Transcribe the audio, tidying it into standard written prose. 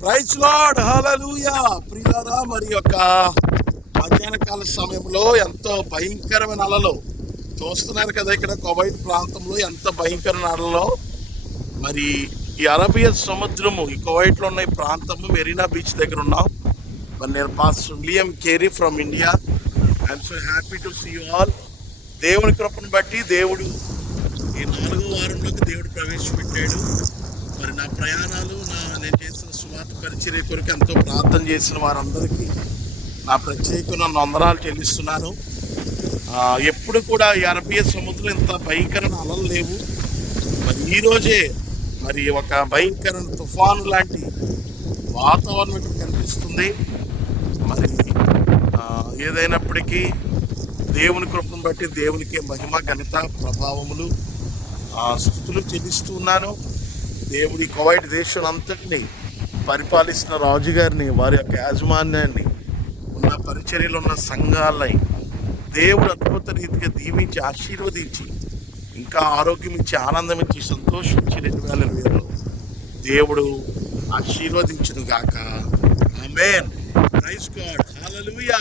Praise lord, హల్లెలూయా. ప్రియులారా, మరి యొక్క మధ్యాహ్న కాల సమయంలో ఎంతో భయంకరమైన అలలు చూస్తున్నారు కదా. ఇక్కడ కువైట్ ప్రాంతంలో ఎంత భయంకరమైన అలలో మరి ఈ అరేబియన్ సముద్రము, ఈ కువైట్లో ఉన్న ఈ ప్రాంతము మెరీనా బీచ్ దగ్గర ఉన్నాం. మరి నేను pastor William Carey from India. I'm so happy to see you all. దేవుని కృపను బట్టి దేవుడు ఈ 4వ వారంలోకి దేవుడు ప్రవేశపెట్టాడు. మరి నా ప్రయాణాలు, నేను చేసిన సువార్త పరిచర్య కొరకు ఎంతో ప్రార్థన చేసిన వారందరికీ నా ప్రత్యేకమైన వందనాలు చెల్లిస్తున్నాను. ఎప్పుడు కూడా ఈ అరేబియన్ సముద్రం ఇంత భయంకరమైన అలలు లేవు. మరి ఈరోజే మరి ఒక భయంకరమైన తుఫాను లాంటి వాతావరణం ఇక్కడ కనిపిస్తుంది. మరి ఏదైనప్పటికీ దేవుని కృపను బట్టి దేవునికి మహిమ, ఘనత, ప్రభావములు, స్తుతులు చెల్లిస్తూ ఉన్నాను. దేవుడి కువైట్ దేశం అంతటిని పరిపాలిస్తున్న రాజుగారిని, వారి యొక్క యాజమాన్యాన్ని, ఉన్న పరిచర్యలు ఉన్న సంఘాలని దేవుడు అద్భుత రీతిగా దీవించి ఆశీర్వదించి ఇంకా ఆరోగ్యం ఇచ్చి, ఆనందం ఇచ్చి, సంతోషించి 2020లో దేవుడు ఆశీర్వదించును గాక. ఆమేన్. Praise God. హల్లెలూయా.